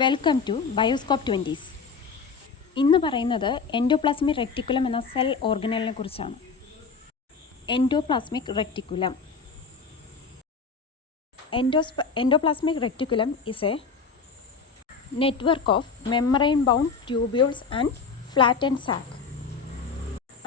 Welcome to bioscope 20s. ഇന്ന് പറയുന്നത് endoplasmic reticulum എന്ന സെൽ ഓർഗനലിനെ കുറിച്ചാണ്. Endoplasmic reticulum. Endoplasmic reticulum is a network of membrane bound tubules and flattened sac.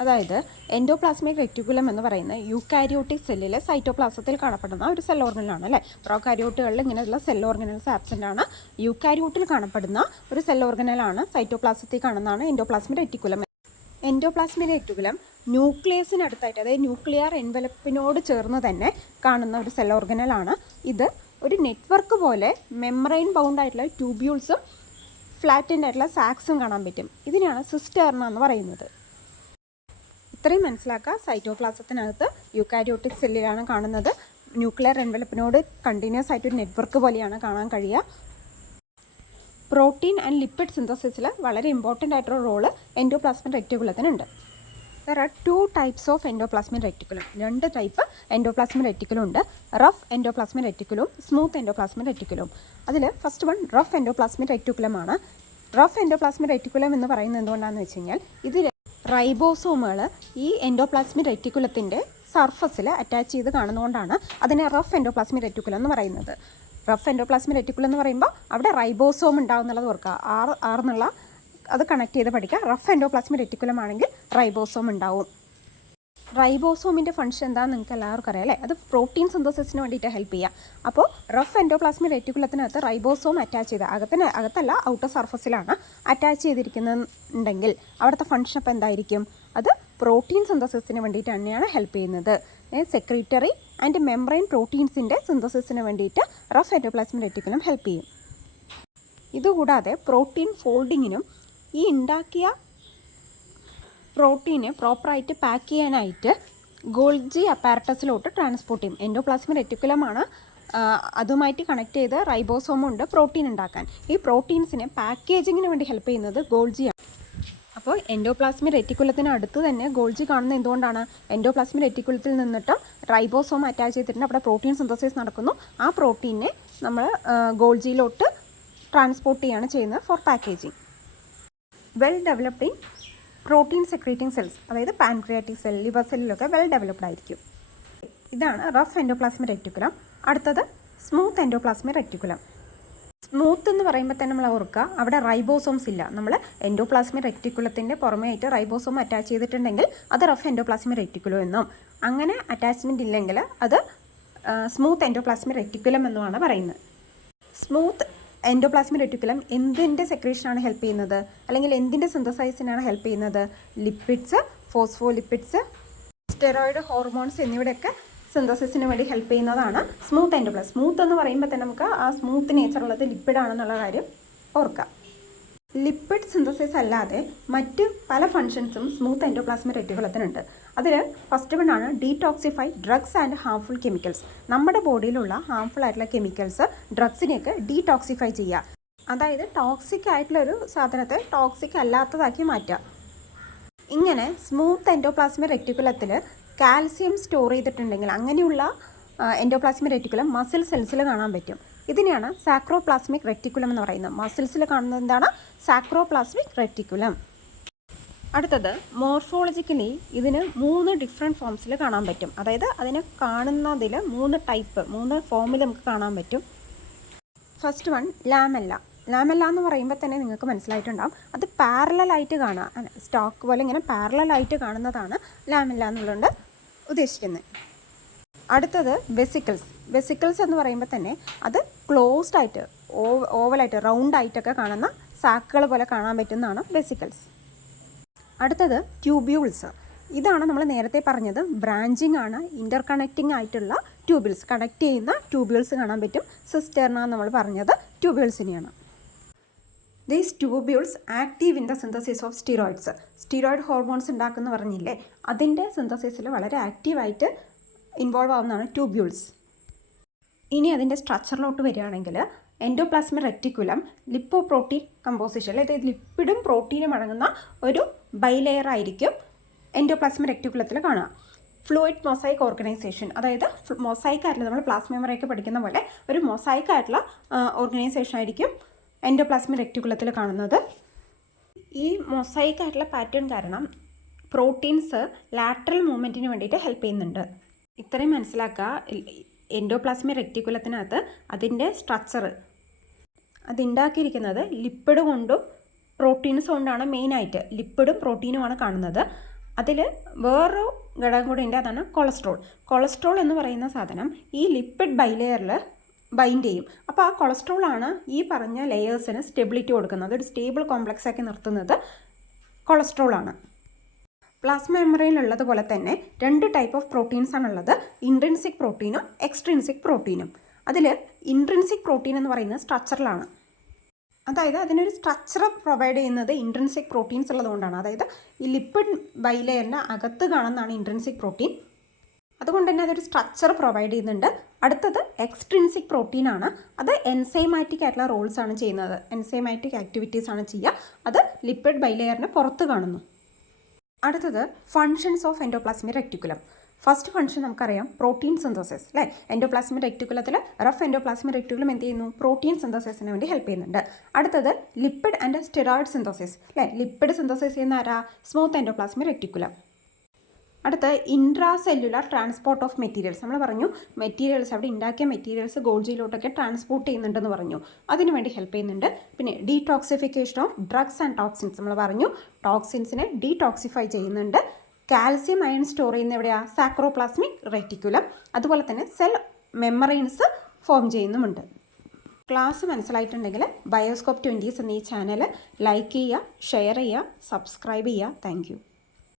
അതായത് endoplasmic reticulum എന്ന് പറയുന്നത് eukaryotic സെല്ലിലെ സൈറ്റോപ്ലാസത്തിൽ കാണപ്പെടുന്ന ഒരു സെൽ ഓർഗനലാണ് അല്ലേ. പ്രോകാരിയോട്ടുകളിൽ ഇങ്ങനെയുള്ള സെൽ ഓർഗനൽസ് ആബ്സെൻ്റ് ആണ്. യൂക്കാരിയോട്ടിൽ കാണപ്പെടുന്ന ഒരു സെൽ ഓർഗനലാണ് സൈറ്റോപ്ലാസത്തിൽ കാണുന്നതാണ് എൻഡോപ്ലാസ്മിക് റെക്ടിക്കുലം. എൻഡോപ്ലാസ്മിക് റെക്ടിക്കുലം ന്യൂക്ലിയസിനടുത്തായിട്ട്, അതായത് ന്യൂക്ലിയർ എൻവലപ്പിനോട് ചേർന്ന് തന്നെ കാണുന്ന ഒരു സെൽ ഓർഗനലാണ്. ഇത് ഒരു നെറ്റ്വർക്ക് പോലെ മെംബ്രെയിൻ ബൗണ്ട് ആയിട്ടുള്ള ട്യൂബ്യൂൾസും ഫ്ലാറ്റൻഡ് ആയിട്ടുള്ള സാക്സും കാണാൻ പറ്റും. ഇതിനെയാണ് സിസ്റ്റേർണ എന്ന് പറയുന്നത്. ഇത്രയും മനസ്സിലാക്കുക. സൈറ്റോപ്ലാസത്തിനകത്ത് യൂക്കാരിയോട്ടിക് സെല്ലിലാണ് കാണുന്നത്. ന്യൂക്ലിയർ എൻവലപ്പിനോട് കണ്ടിന്യൂസ് ആയിട്ടൊരു നെറ്റ്വർക്ക് പോലെയാണ് കാണാൻ കഴിയുക. പ്രോട്ടീൻ ആൻഡ് ലിപ്പിഡ് സിന്തസിസിൽ വളരെ ഇമ്പോർട്ടൻ്റ് ആയിട്ടുള്ള റോള് എൻഡോപ്ലാസ്മിക് റെക്ടിക്കുലത്തിനുണ്ട്. There are 2 types of endoplasmic reticulum. 2 type endoplasmic reticulum ഉണ്ട്. Rough endoplasmic reticulum smooth endoplasmic reticulum. അതിൽ ഫസ്റ്റ് വൺ റഫ് എൻഡോപ്ലാസ്മിക് റെക്ടിക്കുലമാണ്. റഫ് എൻഡോപ്ലാസ്മിക് റെക്ടിക്കുലം എന്ന് പറയുന്നത് എന്തുകൊണ്ടാണെന്ന് വെച്ച് കഴിഞ്ഞാൽ ഇതിൽ റൈബോസോമുകൾ ഈ എൻഡോപ്ലാസ്മിക് റെക്ടിക്കുലത്തിൻ്റെ സർഫസിൽ അറ്റാച്ച് ചെയ്ത് കാണുന്നതുകൊണ്ടാണ് അതിനെ റഫ് എൻഡോപ്ലാസ്മിക് റെക്ടിക്കുലം എന്ന് പറയുന്നത്. റഫ് എൻഡോപ്ലാസ്മിക് റെക്ടിക്കുലം എന്ന് പറയുമ്പോൾ അവിടെ റൈബോസോം ഉണ്ടാവും എന്നുള്ളത് ഓർക്കുക. ആർന്നുള്ള അത് കണക്ട് ചെയ്ത് പഠിക്കുക. റഫ് എൻഡോപ്ലാസ്മിക് റെക്ടിക്കുലം ആണെങ്കിൽ റൈബോസോം ഉണ്ടാവും. റൈബോസോമിൻ്റെ ഫംഗ്ഷൻ എന്താണെന്ന് നിങ്ങൾക്ക് എല്ലാവർക്കും അറിയാം അല്ലേ. അത് പ്രോട്ടീൻ സിന്തസിസിന് വേണ്ടിയിട്ട് ഹെൽപ്പ് ചെയ്യുക. അപ്പോൾ റഫ് എൻഡോപ്ലാസ്മിക് റെക്ടിക്കുലത്തിനകത്ത് റൈബോസോം അറ്റാച്ച് ചെയ്ത് അകത്തല്ല ഔട്ടർ സർഫസിലാണ് അറ്റാച്ച് ചെയ്തിരിക്കുന്നുണ്ടെങ്കിൽ അവിടുത്തെ ഫംഗ്ഷൻ അപ്പോൾ എന്തായിരിക്കും? അത് പ്രോട്ടീൻ സിന്തസിസിന് വേണ്ടിയിട്ട് തന്നെയാണ് ഹെൽപ്പ് ചെയ്യുന്നത്. സെക്രീറ്ററി ആൻഡ് മെംബ്രെയിൻ പ്രോട്ടീൻസിൻ്റെ സിന്തസിസിന് വേണ്ടിയിട്ട് റഫ് എൻഡോപ്ലാസ്മിക് റെക്ടിക്കുലം ഹെൽപ്പ് ചെയ്യും. ഇതുകൂടാതെ പ്രോട്ടീൻ ഫോൾഡിങ്ങിനും ഈ ഉണ്ടാക്കിയ പ്രോട്ടീനെ പ്രോപ്പറായിട്ട് പാക്ക് ചെയ്യാനായിട്ട് ഗോൾജി അപ്പാരറ്റസിലോട്ട് ട്രാൻസ്പോർട്ട് ചെയ്യും. എൻഡോപ്ലാസ്മിക് റെക്ടിക്കുലമാണ് അതുമായിട്ട് കണക്ട് ചെയ്ത് റൈബോസോമുണ്ട് പ്രോട്ടീൻ ഉണ്ടാക്കാൻ. ഈ പ്രോട്ടീൻസിനെ പാക്കേജിങ്ങിന് വേണ്ടി ഹെൽപ്പ് ചെയ്യുന്നത് ഗോൾജിയാണ്. അപ്പോൾ എൻഡോപ്ലാസ്മിക് റെറ്റിക്കുലത്തിന് അടുത്ത് തന്നെ ഗോൾജി കാണുന്നത് എന്തുകൊണ്ടാണ്? എൻഡോപ്ലാസ്മിക് റെറ്റിക്കുലത്തിൽ നിന്നിട്ടും റൈബോസോം അറ്റാച്ച് ചെയ്തിട്ടുണ്ട്. അവിടെ പ്രോട്ടീൻ സിന്തസിസ് നടക്കുന്നു. ആ പ്രോട്ടീനെ നമ്മൾ ഗോൾജിയിലോട്ട് ട്രാൻസ്പോർട്ട് ചെയ്യുകയാണ് ചെയ്യുന്നത് for packaging. Well developed in protein secreting cells, അതായത് പാൻക്രിയാറ്റിക് സെൽ, ലിവർ സെല്ലിലൊക്കെ വെൽ ഡെവലപ്ഡ് ആയിരിക്കും. ഇതാണ് റഫ് എൻഡോപ്ലാസ്മിക് റെക്ടിക്കുലം. അടുത്തത് സ്മൂത്ത് എൻഡോപ്ലാസ്മിക് റെക്ടിക്കുലം. സ്മൂത്ത് എന്ന് പറയുമ്പോൾ തന്നെ നമ്മൾ ഓർക്കുക അവിടെ റൈബോസോംസ് ഇല്ല. നമ്മൾ എൻഡോപ്ലാസ്മിക് റെക്ടിക്കുലത്തിൻ്റെ പുറമേ ആയിട്ട് റൈബോസോം അറ്റാച്ച് ചെയ്തിട്ടുണ്ടെങ്കിൽ അത് റഫ് എൻഡോപ്ലാസ്മിക് റെക്ടിക്കുലം എന്നും, അങ്ങനെ അറ്റാച്ച്മെൻറ്റ് ഇല്ലെങ്കിൽ അത് സ്മൂത്ത് എൻഡോപ്ലാസ്മിക് റെക്ടിക്കുലം എന്നുമാണ് പറയുന്നത്. സ്മൂത്ത് എൻഡോപ്ലാസ്മിക് റെറ്റിക്കുലം എന്തിൻ്റെ സെക്രീഷനാണ് ഹെൽപ്പ് ചെയ്യുന്നത്, അല്ലെങ്കിൽ എന്തിൻ്റെ സിന്തസൈസിനാണ് ഹെൽപ്പ് ചെയ്യുന്നത്? ലിപ്പിഡ്സ്, ഫോസ്ഫോലിപ്പിഡ്സ്, സ്റ്റെറോയിഡ് ഹോർമോൺസ് എന്നിവയുടെയൊക്കെ സിന്തസിസിന് വേണ്ടി ഹെൽപ്പ് ചെയ്യുന്നതാണ് സ്മൂത്ത് എൻഡോപ്ലാസ്മിക്. സ്മൂത്ത് എന്ന് പറയുമ്പോൾ തന്നെ നമുക്ക് ആ സ്മൂത്ത് നേച്ചറുള്ളത് ലിപ്പിഡാണെന്നുള്ള കാര്യം ഓർക്കാം. ലിപ്പിഡ് സിന്തസിസ് അല്ലാതെ മറ്റ് പല ഫങ്ഷൻസും സ്മൂത്ത് എൻഡോപ്ലാസ്മിക് റെറ്റിക്കുലത്തിനുണ്ട്. അതിൽ ഫസ്റ്റ് വൺ ആണ് detoxify drugs and harmful chemicals. നമ്മുടെ ബോഡിയിലുള്ള ഹാംഫുൾ ആയിട്ടുള്ള കെമിക്കൽസ്, ഡ്രഗ്സിനെയൊക്കെ ഡീടോക്സിഫൈ ചെയ്യുക. അതായത് ടോക്സിക് ആയിട്ടുള്ളൊരു സാധനത്തെ ടോക്സിക് അല്ലാത്തതാക്കി മാറ്റുക. ഇങ്ങനെ സ്മൂത്ത് എൻഡോപ്ലാസ്മിക് റെറ്റിക്കുലത്തിൽ കാൽസ്യം സ്റ്റോർ ചെയ്തിട്ടുണ്ടെങ്കിൽ അങ്ങനെയുള്ള എൻഡോപ്ലാസ്മിക് റെറ്റിക്കുലം മസിൽ സെൽസിൽ കാണാൻ പറ്റും. ഇതിനെയാണ് സാക്രോപ്ലാസ്മിക് റെറ്റിക്കുലം എന്ന് പറയുന്നത്. മസിൽസിൽ കാണുന്നത് എന്താണ്? സാക്രോപ്ലാസ്മിക് റെറ്റിക്കുലം. അടുത്തത് മോർഫോളജിക്കലി ഇതിന് 3 ഡിഫറെൻറ്റ് ഫോംസിൽ കാണാൻ പറ്റും. അതായത് അതിനെ കാണുന്നതിൽ 3 ഫോമിൽ നമുക്ക് കാണാൻ പറ്റും. First one lamella. ലാമെല്ല എന്ന് പറയുമ്പോൾ തന്നെ നിങ്ങൾക്ക് മനസ്സിലായിട്ടുണ്ടാകും അത് പാരലലായിട്ട് കാണുക, സ്റ്റോക്ക് പോലെ ഇങ്ങനെ പാരലലായിട്ട് കാണുന്നതാണ് ലാമെല്ല എന്നുള്ളത് ഉദ്ദേശിക്കുന്നത്. അടുത്തത് വെസിക്കിൾസ്. വെസിക്കിൾസ് എന്ന് പറയുമ്പോൾ തന്നെ അത് ക്ലോസ്ഡ് ആയിട്ട് ഓവലായിട്ട് റൗണ്ട് ആയിട്ടൊക്കെ കാണുന്ന സാക്കുകൾ പോലെ കാണാൻ പറ്റുന്നതാണ് വെസിക്കിൾസ്. അടുത്തത് ട്യൂബ്യൂൾസ്. ഇതാണ് നമ്മൾ നേരത്തെ പറഞ്ഞത് ബ്രാഞ്ചിങ് ആണ്, ഇൻ്റർ കണക്റ്റിംഗ് ആയിട്ടുള്ള ട്യൂബ്യൂൾസ്, കണക്ട് ചെയ്യുന്ന ട്യൂബ്യൂൾസ് കാണാൻ പറ്റും. സിസ്റ്റേർണ നമ്മൾ പറഞ്ഞത് ട്യൂബ്യൂൾസിനെയാണ്. These tubules active in the synthesis of steroids. Steroid hormones ഉണ്ടാക്കുന്ന പറഞ്ഞില്ലേ, അതിൻ്റെ സിന്തസിസിൽ വളരെ ആക്റ്റീവായിട്ട് ഇൻവോൾവ് ആവുന്നതാണ് ട്യൂബ്യൂൾസ്. ഇനി അതിൻ്റെ സ്ട്രക്ചറിലോട്ട് വരികയാണെങ്കിൽ എൻഡോപ്ലാസ്മിക് റെറ്റിക്കുലം ലിപ്പോപ്രോട്ടീൻ കമ്പോസിഷൻ, അതായത് ലിപ്പിഡും പ്രോട്ടീനും അടങ്ങുന്ന ഒരു ബൈലെയർ ആയിരിക്കും എൻഡോപ്ലാസ്മിക് റെറ്റിക്കുലത്തിൽ കാണുക. ഫ്ലൂയിഡ് മൊസൈക്ക് ഓർഗനൈസേഷൻ, അതായത് മൊസൈക്ക് ആയിട്ടുള്ള നമ്മൾ പ്ലാസ്മ മെമ്മറിയൊക്കെ പഠിക്കുന്ന പോലെ ഒരു മൊസൈക്ക് ആയിട്ടുള്ള ഓർഗനൈസേഷൻ ആയിരിക്കും എൻഡോപ്ലാസ്മിക് റെക്ടിക്കുലത്തിൽ കാണുന്നത്. ഈ മൊസൈക്ക് ആയിട്ടുള്ള പാറ്റേൺ കാരണം പ്രോട്ടീൻസ് ലാറ്ററൽ മൂവ്മെൻറ്റിന് വേണ്ടിയിട്ട് ഹെൽപ്പ് ചെയ്യുന്നുണ്ട്. ഇത്രയും മനസ്സിലാക്കുക. എൻഡോപ്ലാസ്മിക് റെക്ടിക്കുലത്തിനകത്ത് അതിൻ്റെ സ്ട്രക്ചർ അതുണ്ടാക്കിയിരിക്കുന്നത് ലിപ്പിഡ് കൊണ്ടും പ്രോട്ടീൻസ് കൊണ്ടാണ് മെയിനായിട്ട്. ലിപ്പിഡും പ്രോട്ടീനുമാണ് കാണുന്നത്. അതിൽ വേറൊരു ഘടകം കൂടി ഉണ്ട്, അതാണ് കൊളസ്ട്രോൾ. കൊളസ്ട്രോൾ എന്ന് പറയുന്ന സാധനം ഈ ലിപ്പിഡ് ബൈലെയറിൽ ബൈൻഡ് ചെയ്യും. അപ്പോൾ ആ കൊളസ്ട്രോളാണ് ഈ പറഞ്ഞ ലെയേഴ്സിന് സ്റ്റെബിലിറ്റി കൊടുക്കുന്നത്. ഒരു സ്റ്റേബിൾ കോംപ്ലക്സ് ആക്കി നിർത്തുന്നത് കൊളസ്ട്രോളാണ്. പ്ലാസ്മ മെമ്പറൈനിലുള്ളതുപോലെ തന്നെ 2 ടൈപ്പ് ഓഫ് പ്രോട്ടീൻസ് ആണുള്ളത്, ഇൻട്രിൻസിക് പ്രോട്ടീനും എക്സ്ട്രിൻസിക് പ്രോട്ടീനും. അതിൽ ഇൻട്രിൻസിക് പ്രോട്ടീൻ എന്ന് പറയുന്നത് സ്ട്രക്ചറിലാണ്. അതായത് അതിനൊരു സ്ട്രക്ചർ പ്രൊവൈഡ് ചെയ്യുന്നത് ഇൻട്രിൻസിക് പ്രോട്ടീൻസ് ഉള്ളതുകൊണ്ടാണ്. അതായത് ഈ ലിപ്പിഡ് ബൈലെയറിൻ്റെ അകത്ത് കാണുന്നതാണ് ഇൻട്രിൻസിക് പ്രോട്ടീൻ. അതുകൊണ്ട് തന്നെ അതൊരു സ്ട്രക്ചർ പ്രൊവൈഡ് ചെയ്യുന്നുണ്ട്. അടുത്തത് എക്സ്ട്രിൻസിക് പ്രോട്ടീൻ ആണ്. അത് എൻസൈമാറ്റിക് ആയിട്ടുള്ള റോൾസ് ആണ് ചെയ്യുന്നത്, എൻസൈമാറ്റിക് ആക്ടിവിറ്റീസ് ആണ് ചെയ്യുക. അത് ലിപ്പിഡ് ബൈലെയറിന് പുറത്ത് കാണുന്നു. അടുത്തത് functions of endoplasmic reticulum. First function നമുക്കറിയാം, പ്രോട്ടീൻ സിന്തസിസ് അല്ലേ. എൻഡോപ്ലാസ്മിക് റെക്ടിക്കുലത്തിൽ റഫ് എൻഡോപ്ലാസ്മിക് റെക്ടിക്കുലം എന്ത് ചെയ്യുന്നു? പ്രോട്ടീൻ സിന്തസിസിന് വേണ്ടി ഹെൽപ്പ് ചെയ്യുന്നുണ്ട്. അടുത്തത് ലിപ്പിഡ് ആൻഡ് സ്റ്റെറോയിഡ് സിന്തസിസ് അല്ലേ. ലിപ്പിഡ് സിന്തസിസ് ചെയ്യുന്ന ആരാ? Smooth endoplasmic reticulum. അടുത്ത intracellular transport of materials. നമ്മൾ പറഞ്ഞു മെറ്റീരിയൽസ്, അവിടെ ഉണ്ടാക്കിയ മെറ്റീരിയൽസ് ഗോൾജിയിലോട്ടൊക്കെ ട്രാൻസ്പോർട്ട് ചെയ്യുന്നുണ്ടെന്ന് പറഞ്ഞു. അതിന് വേണ്ടി ഹെൽപ്പ് ചെയ്യുന്നുണ്ട്. പിന്നെ detoxification of drugs and toxins. നമ്മൾ പറഞ്ഞു ടോക്സിൻസിനെ ഡീടോക്സിഫൈ ചെയ്യുന്നുണ്ട്. കാൽസ്യം അയൺ സ്റ്റോർ ചെയ്യുന്ന എവിടെയാണ്? സാക്രോപ്ലാസ്മിക് റെറ്റിക്കുലം. അതുപോലെ തന്നെ സെൽ മെമ്മറൈൻസ് ഫോം ചെയ്യുന്നുമുണ്ട്. ക്ലാസ് മനസ്സിലായിട്ടുണ്ടെങ്കിൽ ബയോസ്കോപ്പ് 20s എന്ന ഈ ചാനൽ ലൈക്ക് ചെയ്യുക, ഷെയർ ചെയ്യുക, സബ്സ്ക്രൈബ് ചെയ്യുക. താങ്ക്